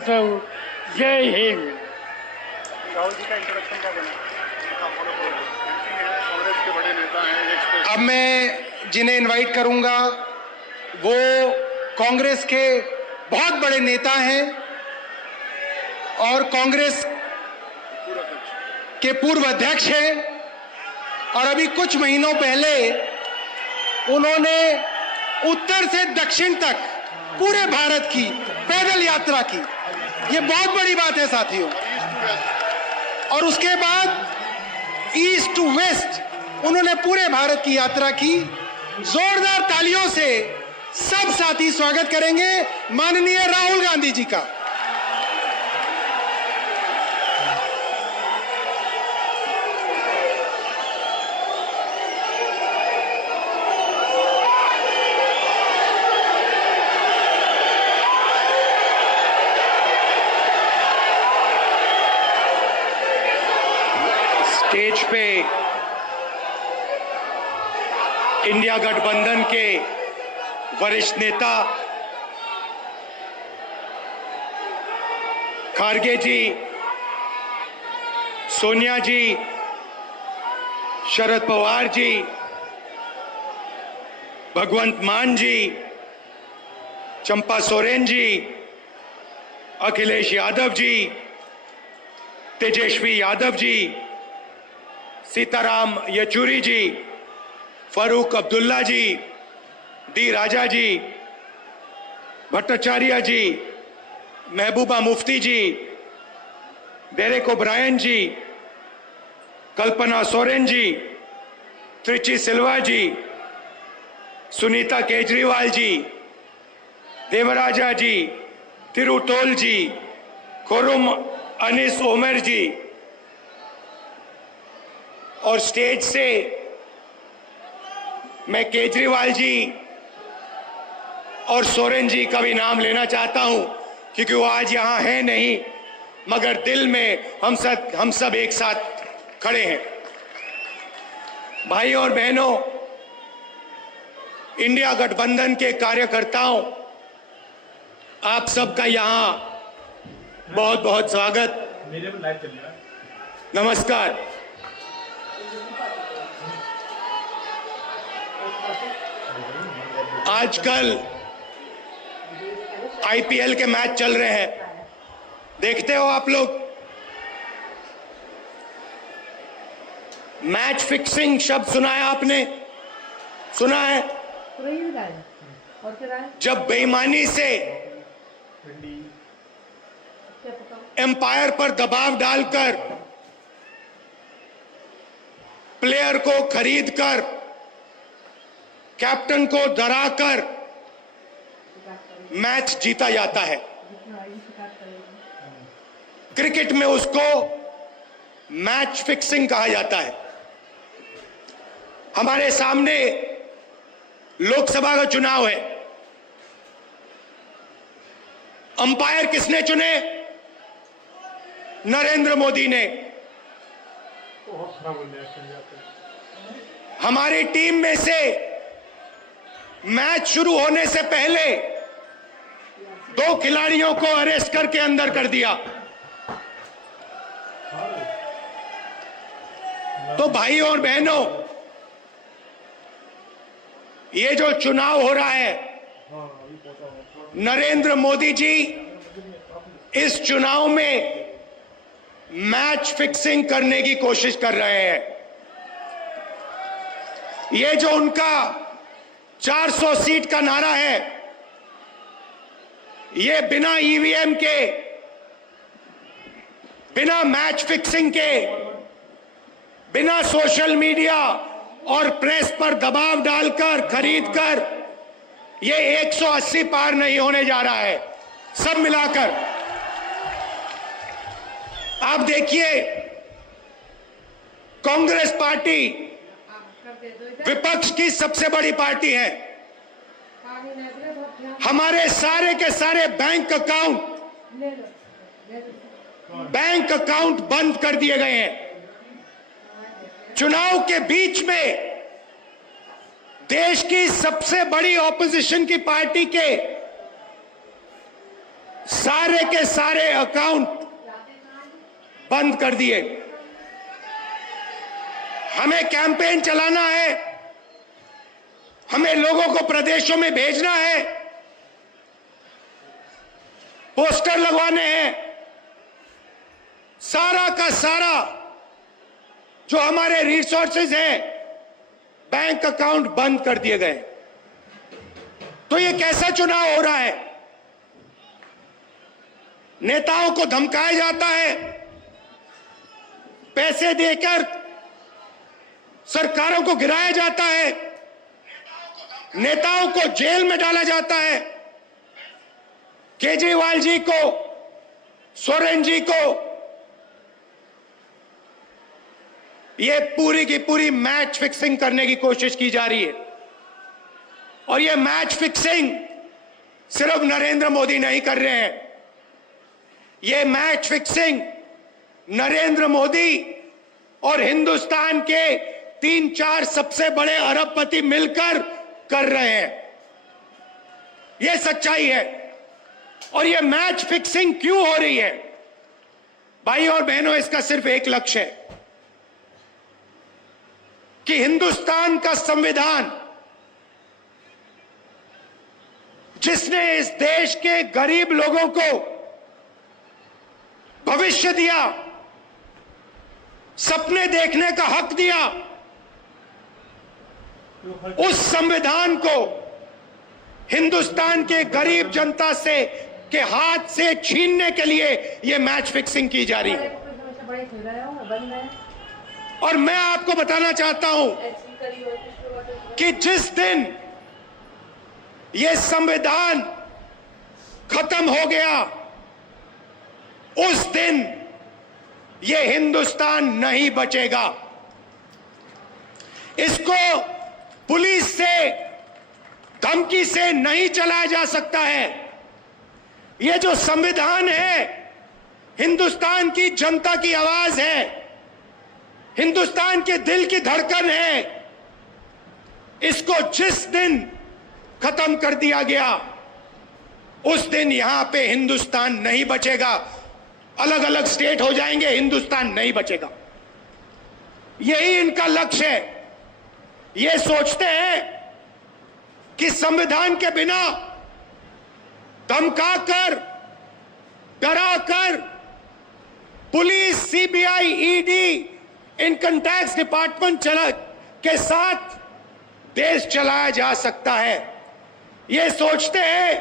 तो जय हिंद। राहुल जी का इंट्रोडक्शन क्या देना? कांग्रेस के बड़े नेता हैं। अब मैं जिन्हें इनवाइट करूंगा वो कांग्रेस के बहुत बड़े नेता हैं और कांग्रेस के पूर्व अध्यक्ष हैं और अभी कुछ महीनों पहले उन्होंने उत्तर से दक्षिण तक पूरे भारत की पैदल यात्रा की। ये बहुत बड़ी बात है साथियों। और उसके बाद ईस्ट टू वेस्ट उन्होंने पूरे भारत की यात्रा की। जोरदार तालियों से सब साथी स्वागत करेंगे माननीय राहुल गांधी जी का। स्टेज पे इंडिया गठबंधन के वरिष्ठ नेता खारगे जी, सोनिया जी, शरद पवार जी, भगवंत मान जी, चंपा सोरेन जी, अखिलेश यादव जी, तेजस्वी यादव जी, सीताराम येचुरी जी, फारूक अब्दुल्ला जी, डी राजा जी, भट्टाचार्य जी, महबूबा मुफ्ती जी, डेरेक ओब्रायन जी, कल्पना सोरेन जी, त्रिची सिल्वा जी, सुनीता केजरीवाल जी, देवराजा जी, तिरुतोल जी, खुरुम अनीस उमर जी और स्टेज से मैं केजरीवाल जी और सोरेन जी का भी नाम लेना चाहता हूं क्योंकि वो आज यहां हैं नहीं, मगर दिल में हम सब एक साथ खड़े हैं। भाई और बहनों, इंडिया गठबंधन के कार्यकर्ताओं, आप सबका यहां बहुत बहुत स्वागत, नमस्कार। आजकल आईपीएल के मैच चल रहे हैं, देखते हो आप लोग। मैच फिक्सिंग शब्द सुना है आपने? सुना है? जब बेईमानी से एम्पायर पर दबाव डालकर प्लेयर को खरीदकर कैप्टन को डराकर मैच जीता जाता है। क्रिकेट में उसको मैच फिक्सिंग कहा जाता है। हमारे सामने लोकसभा का चुनाव है। अंपायर किसने चुने? नरेंद्र मोदी ने। हमारी टीम में से मैच शुरू होने से पहले 2 खिलाड़ियों को अरेस्ट करके अंदर कर दिया। तो भाई और बहनों, ये जो चुनाव हो रहा है, नरेंद्र मोदी जी इस चुनाव में मैच फिक्सिंग करने की कोशिश कर रहे हैं। ये जो उनका 400 सीट का नारा है, ये बिना ईवीएम के, बिना मैच फिक्सिंग के, बिना सोशल मीडिया और प्रेस पर दबाव डालकर खरीदकर, ये 180 पार नहीं होने जा रहा है। सब मिलाकर आप देखिए, कांग्रेस पार्टी विपक्ष की सबसे बड़ी पार्टी है। हमारे सारे के सारे बैंक अकाउंट बंद कर दिए गए हैं। चुनाव के बीच में देश की सबसे बड़ी ऑपोजिशन की पार्टी के सारे के सारे अकाउंट बंद कर दिए। हमें कैंपेन चलाना है, हमें लोगों को प्रदेशों में भेजना है, पोस्टर लगवाने हैं। सारा का सारा जो हमारे रिसोर्सेज हैं, बैंक अकाउंट बंद कर दिए गए। तो ये कैसा चुनाव हो रहा है? नेताओं को धमकाया जाता है, पैसे देकर सरकारों को गिराया जाता है, नेताओं को जेल में डाला जाता है। केजरीवाल जी को, सोरेन जी को ये पूरी की पूरी मैच फिक्सिंग करने की कोशिश की जा रही है। और ये मैच फिक्सिंग सिर्फ नरेंद्र मोदी नहीं कर रहे हैं, ये मैच फिक्सिंग नरेंद्र मोदी और हिंदुस्तान के 3-4 सबसे बड़े अरबपति मिलकर कर रहे हैं। यह सच्चाई है। और यह मैच फिक्सिंग क्यों हो रही है? भाई और बहनों, इसका सिर्फ एक लक्ष्य है कि हिंदुस्तान का संविधान, जिसने इस देश के गरीब लोगों को भविष्य दिया, सपने देखने का हक दिया, उस संविधान को हिंदुस्तान के गरीब जनता से के हाथ से छीनने के लिए यह मैच फिक्सिंग की जा रही है। और मैं आपको बताना चाहता हूं कि जिस दिन यह संविधान खत्म हो गया, उस दिन यह हिंदुस्तान नहीं बचेगा। इसको पुलिस से, धमकी से नहीं चलाया जा सकता है। यह जो संविधान है, हिंदुस्तान की जनता की आवाज है, हिंदुस्तान के दिल की धड़कन है। इसको जिस दिन खत्म कर दिया गया, उस दिन यहां पे हिंदुस्तान नहीं बचेगा। अलग अलग स्टेट हो जाएंगे, हिंदुस्तान नहीं बचेगा। यही इनका लक्ष्य है। ये सोचते हैं कि संविधान के बिना धमकाकर, डराकर police, CBI, ED, income tax department के साथ देश चलाया जा सकता है। ये सोचते हैं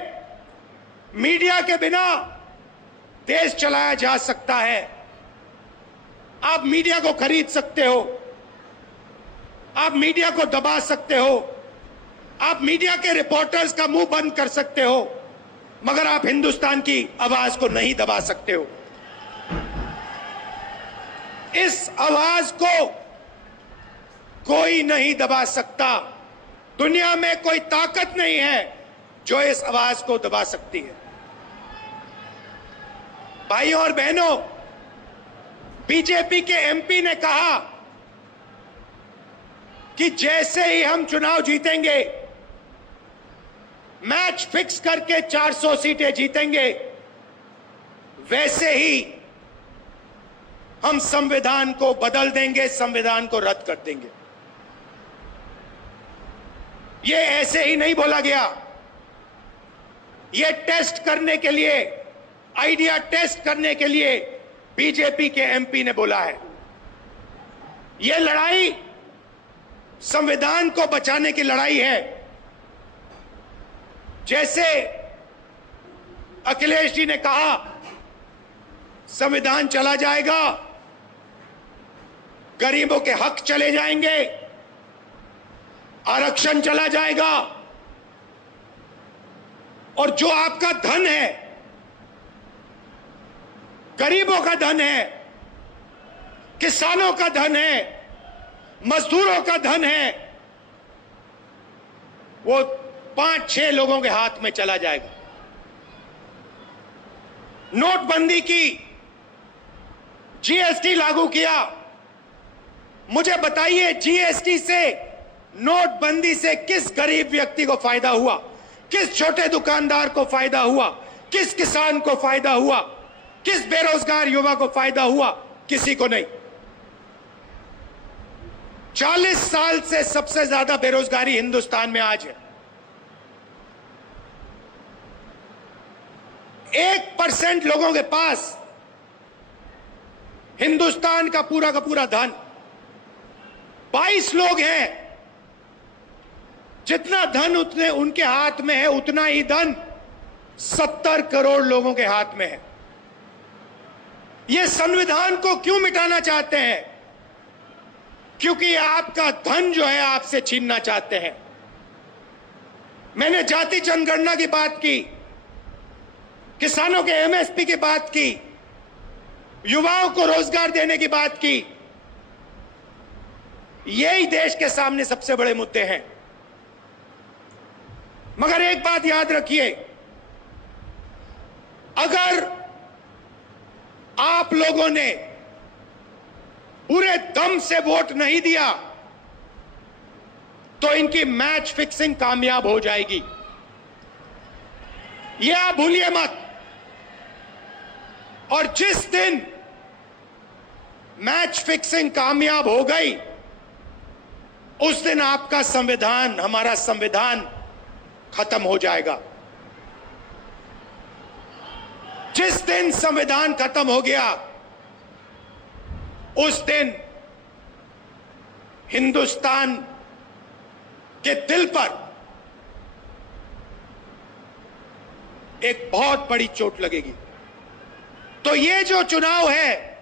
मीडिया के बिना देश चलाया जा सकता है। आप मीडिया को खरीद सकते हो, आप मीडिया को दबा सकते हो, आप मीडिया के रिपोर्टर्स का मुंह बंद कर सकते हो, मगर आप हिंदुस्तान की आवाज को नहीं दबा सकते हो। इस आवाज को कोई नहीं दबा सकता। दुनिया में कोई ताकत नहीं है जो इस आवाज को दबा सकती है। भाइयों और बहनों, बीजेपी के एमपी ने कहा कि जैसे ही हम चुनाव जीतेंगे, मैच फिक्स करके 400 सीटें जीतेंगे, वैसे ही हम संविधान को बदल देंगे, संविधान को रद्द कर देंगे। ये ऐसे ही नहीं बोला गया, ये टेस्ट करने के लिए, आइडिया टेस्ट करने के लिए बीजेपी के एमपी ने बोला है। ये लड़ाई संविधान को बचाने की लड़ाई है। जैसे अखिलेश जी ने कहा, संविधान चला जाएगा, गरीबों के हक चले जाएंगे, आरक्षण चला जाएगा, और जो आपका धन है, गरीबों का धन है, किसानों का धन है, मजदूरों का धन है, वो 5-6 लोगों के हाथ में चला जाएगा। नोटबंदी की, जीएसटी लागू किया। मुझे बताइए, जीएसटी से, नोटबंदी से किस गरीब व्यक्ति को फायदा हुआ? किस छोटे दुकानदार को फायदा हुआ? किस किसान को फायदा हुआ, किस बेरोजगार युवा को फायदा हुआ? किसी को नहीं। 40 साल से सबसे ज्यादा बेरोजगारी हिंदुस्तान में आज है। 1% लोगों के पास हिंदुस्तान का पूरा धन, 22 लोग हैं, जितना धन उतने उनके हाथ में है, उतना ही धन 70 करोड़ लोगों के हाथ में है। ये संविधान को क्यों मिटाना चाहते हैं? क्योंकि आपका धन जो है आपसे छीनना चाहते हैं। मैंने जाति जनगणना की बात की, किसानों के एमएसपी की बात की, युवाओं को रोजगार देने की बात की। यही देश के सामने सबसे बड़े मुद्दे हैं। मगर एक बात याद रखिए, अगर आप लोगों ने पूरे दम से वोट नहीं दिया तो इनकी मैच फिक्सिंग कामयाब हो जाएगी। यह आप भूलिए मत। और जिस दिन मैच फिक्सिंग कामयाब हो गई, उस दिन आपका संविधान, हमारा संविधान खत्म हो जाएगा। जिस दिन संविधान खत्म हो गया, उस दिन हिंदुस्तान के दिल पर एक बहुत बड़ी चोट लगेगी। तो ये जो चुनाव है,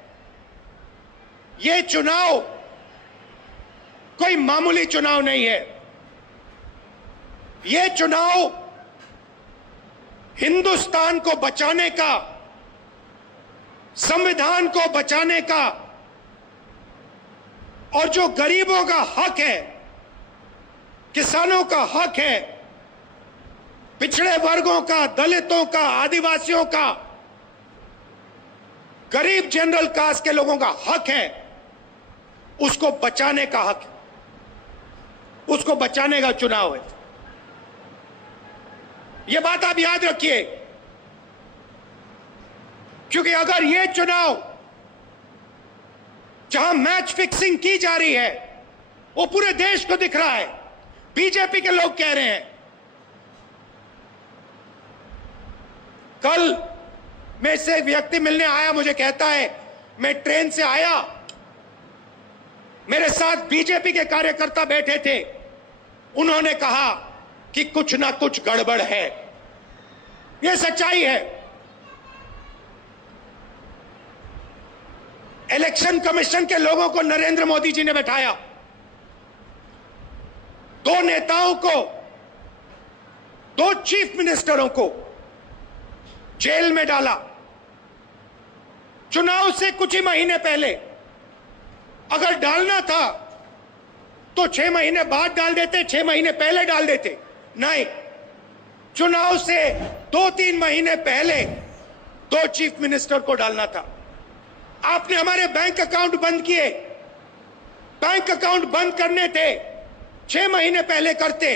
ये चुनाव कोई मामूली चुनाव नहीं है। ये चुनाव हिंदुस्तान को बचाने का, संविधान को बचाने का, और जो गरीबों का हक है, किसानों का हक है, पिछड़े वर्गों का, दलितों का, आदिवासियों का, गरीब जनरल कास्ट के लोगों का हक है, उसको बचाने का हक है, उसको बचाने का चुनाव है। यह बात आप याद रखिए, क्योंकि अगर यह चुनाव जहां मैच फिक्सिंग की जा रही है, वो पूरे देश को दिख रहा है, बीजेपी के लोग कह रहे हैं। कल में से एक व्यक्ति मिलने आया, मुझे कहता है मैं ट्रेन से आया, मेरे साथ बीजेपी के कार्यकर्ता बैठे थे, उन्होंने कहा कि कुछ ना कुछ गड़बड़ है। यह सच्चाई है। इलेक्शन कमीशन के लोगों को नरेंद्र मोदी जी ने बैठाया, 2 नेताओं को, 2 चीफ मिनिस्टरों को जेल में डाला। चुनाव से कुछ ही महीने पहले अगर डालना था तो 6 महीने बाद डाल देते, 6 महीने पहले डाल देते। नहीं, चुनाव से 2-3 महीने पहले 2 चीफ मिनिस्टर को डालना था। आपने हमारे बैंक अकाउंट बंद किए। बैंक अकाउंट बंद करने थे, 6 महीने पहले करते,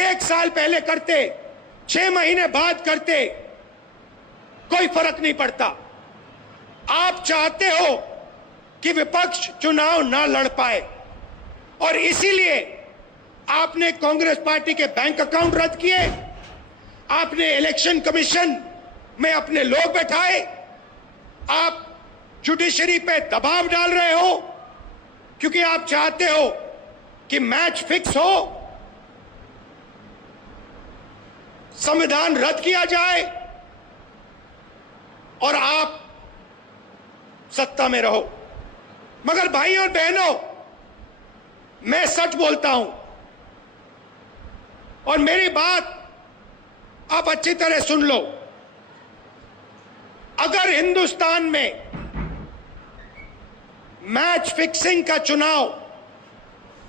1 साल पहले करते, 6 महीने बाद करते, कोई फर्क नहीं पड़ता। आप चाहते हो कि विपक्ष चुनाव ना लड़ पाए, और इसीलिए आपने कांग्रेस पार्टी के बैंक अकाउंट रद्द किए, आपने इलेक्शन कमीशन में अपने लोग बैठाए, आप जुडिशरी पे दबाव डाल रहे हो, क्योंकि आप चाहते हो कि मैच फिक्स हो, संविधान रद्द किया जाए और आप सत्ता में रहो। मगर भाइयों और बहनों, मैं सच बोलता हूं, और मेरी बात आप अच्छी तरह सुन लो। अगर हिंदुस्तान में मैच फिक्सिंग का चुनाव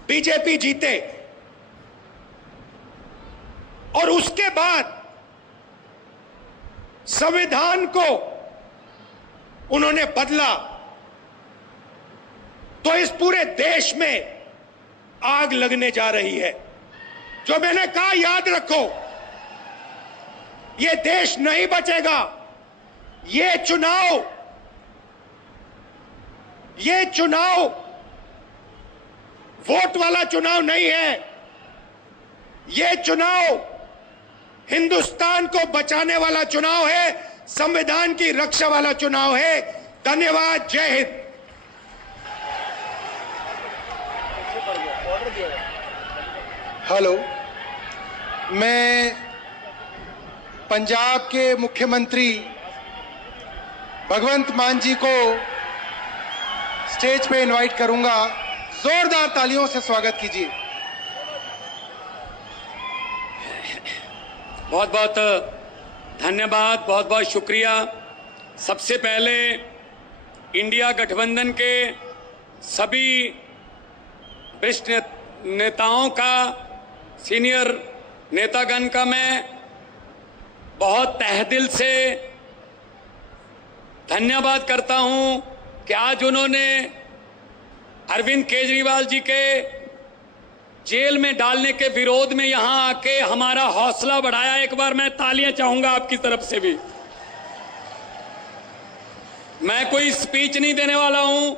बीजेपी जीते और उसके बाद संविधान को उन्होंने बदला, तो इस पूरे देश में आग लगने जा रही है। जो मैंने कहा, याद रखो, ये देश नहीं बचेगा। ये चुनाव वोट वाला चुनाव नहीं है। ये चुनाव हिंदुस्तान को बचाने वाला चुनाव है, संविधान की रक्षा वाला चुनाव है। धन्यवाद। जय हिंद। हेलो, मैं पंजाब के मुख्यमंत्री भगवंत मान जी को स्टेज पे इनवाइट करूंगा। जोरदार तालियों से स्वागत कीजिए। बहुत बहुत धन्यवाद, बहुत बहुत शुक्रिया। सबसे पहले इंडिया गठबंधन के सभी वरिष्ठ नेताओं का, सीनियर नेतागण का मैं बहुत तहे दिल से धन्यवाद करता हूं कि आज उन्होंने अरविंद केजरीवाल जी के जेल में डालने के विरोध में यहां आके हमारा हौसला बढ़ाया। एक बार मैं तालियां चाहूंगा आपकी तरफ से भी। मैं कोई स्पीच नहीं देने वाला हूं,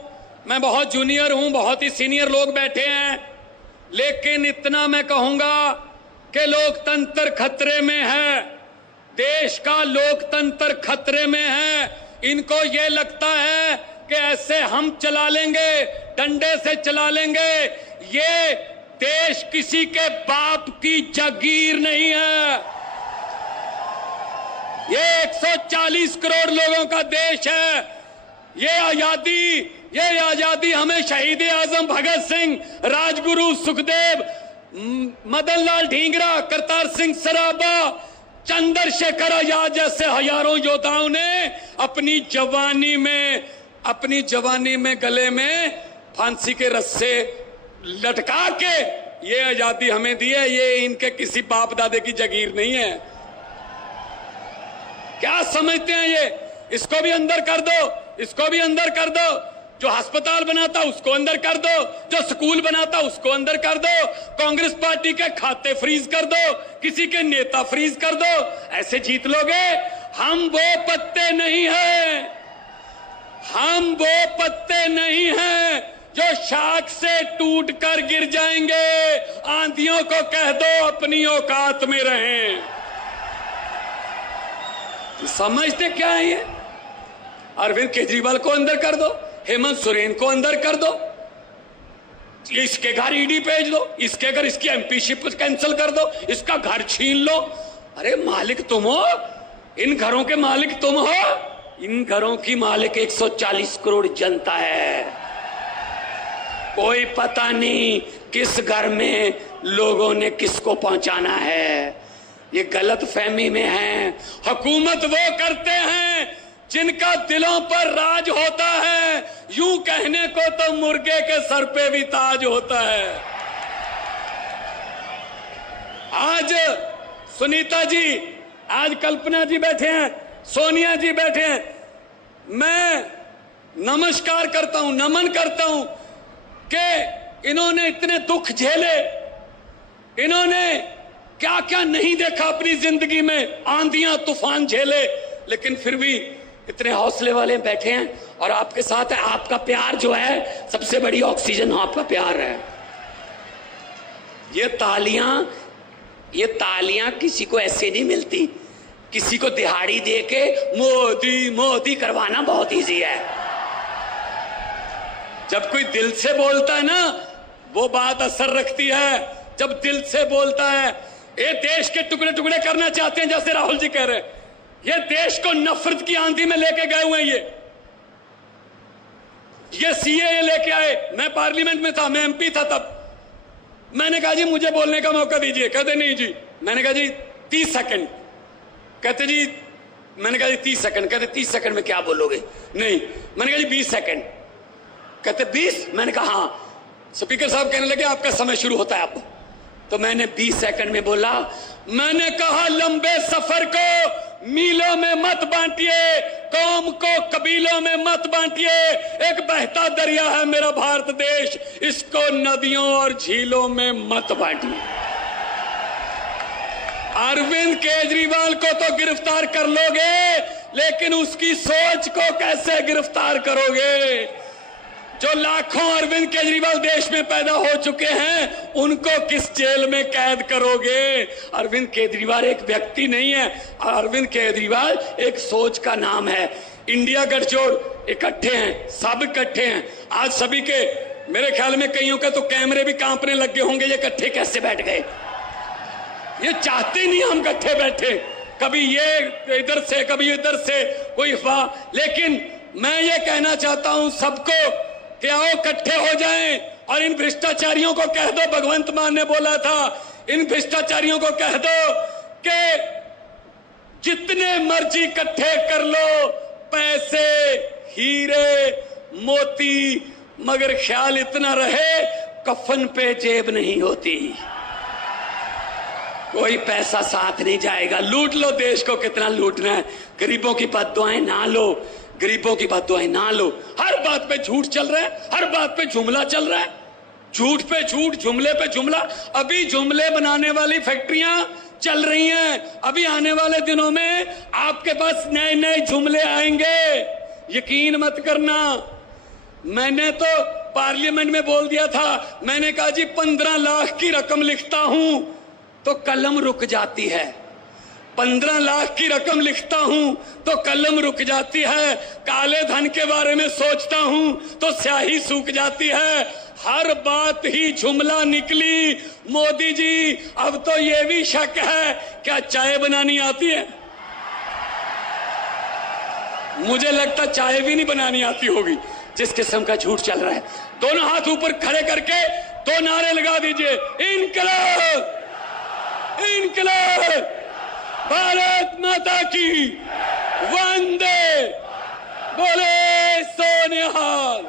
मैं बहुत जूनियर हूं, बहुत ही सीनियर लोग बैठे हैं, लेकिन इतना मैं कहूंगा कि लोकतंत्र खतरे में है, देश का लोकतंत्र खतरे में है। इनको ये लगता है कि ऐसे हम चला लेंगे, डंडे से चला लेंगे। ये देश किसी के बाप की जागीर नहीं है। ये 140 करोड़ लोगों का देश है। ये आजादी हमें शहीद आजम भगत सिंह, राजगुरु सुखदेव, मदन लाल ढींगरा, करतार सिंह सराबा, चंद्रशेखर आजाद जैसे हजारों योद्धाओं ने अपनी जवानी में गले में फांसी के रस्से लटका के ये आजादी हमें दी है। ये इनके किसी बाप दादे की जागीर नहीं है। क्या समझते हैं ये? इसको भी अंदर कर दो, इसको भी अंदर कर दो। जो अस्पताल बनाता उसको अंदर कर दो, जो स्कूल बनाता उसको अंदर कर दो, कांग्रेस पार्टी के खाते फ्रीज कर दो, किसी के नेता फ्रीज कर दो। ऐसे जीत लोगे? हम वो पत्ते नहीं हैं, हम वो पत्ते नहीं हैं जो शाख से टूट कर गिर जाएंगे। आंधियों को कह दो अपनी औकात में रहें। समझते क्या है ये? अरविंद केजरीवाल को अंदर कर दो, हेमंत सोरेन को अंदर कर दो, इसके घर ईडी भेज दो, इसके घर इसकी एमपीशिप कैंसिल कर दो, इसका घर छीन लो। अरे मालिक तुम हो, इन घरों के मालिक तुम हो। इन घरों की मालिक 140 करोड़ जनता है। कोई पता नहीं किस घर में लोगों ने किसको पहुंचाना है। ये गलत फहमी में है। हुकूमत वो करते हैं जिनका दिलों पर राज होता है। यूं कहने को तो मुर्गे के सर पे भी ताज होता है। आज सुनीता जी, आज कल्पना जी बैठे हैं, सोनिया जी बैठे हैं। मैं नमस्कार करता हूं, नमन करता हूं कि इन्होंने इतने दुख झेले, इन्होंने क्या क्या नहीं देखा अपनी जिंदगी में, आंधियां तूफान झेले, लेकिन फिर भी इतने हौसले वाले बैठे हैं और आपके साथ है। आपका प्यार जो है सबसे बड़ी ऑक्सीजन आपका प्यार है। ये तालियां किसी को ऐसे नहीं मिलती। किसी को दिहाड़ी दे के मोदी मोदी करवाना बहुत इजी है। जब कोई दिल से बोलता है ना, वो बात असर रखती है। जब दिल से बोलता है, ये देश के टुकड़े टुकड़े करना चाहते हैं, जैसे राहुल जी कह रहे हैं। ये देश को नफरत की आंधी में लेके गए हुए हैं। ये सीएए लेके आए। मैं पार्लियामेंट में था, मैं एमपी था तब। मैंने कहा जी मुझे बोलने का मौका दीजिए। कहते नहीं जी। मैंने कहा जी 30 सेकंड। कहते जी, मैंने कहा जी 30 सेकंड। कहते 30 सेकंड में क्या बोलोगे? नहीं। मैंने कहा जी 20 सेकंड। कहते 20? मैंने कहा हाँ। स्पीकर साहब कहने लगे आपका समय शुरू होता है अब। तो मैंने 20 सेकंड में बोला। मैंने कहा लंबे सफर को मीलों में मत बांटिए, कौम को कबीलों में मत बांटिए। एक बहता दरिया है मेरा भारत देश, इसको नदियों और झीलों में मत बांटिए। अरविंद केजरीवाल को तो गिरफ्तार कर लोगे, लेकिन उसकी सोच को कैसे गिरफ्तार करोगे? जो लाखों अरविंद केजरीवाल देश में पैदा हो चुके हैं, उनको किस जेल में कैद करोगे? अरविंद केजरीवाल एक व्यक्ति नहीं है, अरविंद केजरीवाल एक सोच का नाम है। इंडिया गठजोड़ इकट्ठे हैं, सब इकट्ठे हैं। आज सभी के, मेरे ख्याल में कईयों के तो कैमरे भी कांपने लगे होंगे, ये इकट्ठे कैसे बैठ गए? ये चाहते नहीं हम इकट्ठे बैठे, कभी ये इधर से कभी इधर से कोई अफवाह। लेकिन मैं ये कहना चाहता हूं सबको कि आओ इकट्ठे हो जाएं और इन भ्रष्टाचारियों को कह दो, भगवंत मान ने बोला था, इन भ्रष्टाचारियों को कह दो कि जितने मर्जी इकट्ठे कर लो पैसे, हीरे, मोती, मगर ख्याल इतना रहे कफन पे जेब नहीं होती, कोई पैसा साथ नहीं जाएगा। लूट लो देश को, कितना लूटना है। गरीबों की बद्दुआएं ना लो, गरीबों की बद्दुआएं ना लो। हर बात पे झूठ चल रहा है, हर बात पे जुमला चल रहा है, झूठ पे झूठ, जुमले पे जुमला। अभी जुमले बनाने वाली फैक्ट्रियां चल रही हैं, अभी आने वाले दिनों में आपके पास नए नए जुमले आएंगे, यकीन मत करना। मैंने तो पार्लियामेंट में बोल दिया था, मैंने कहा जी 15 लाख की रकम लिखता हूं तो कलम रुक जाती है, 15 लाख की रकम लिखता हूं तो कलम रुक जाती है, काले धन के बारे में सोचता हूं तो स्याही सूख जाती है। हर बात ही जुमला निकली। मोदी जी, अब तो ये भी शक है, क्या चाय बनानी आती है? मुझे लगता चाय भी नहीं बनानी आती होगी, जिस किस्म का झूठ चल रहा है। दोनों हाथ ऊपर खड़े करके 2 नारे लगा दीजिए, इनकलाब, इनकलाब, भारत माता की, वंदे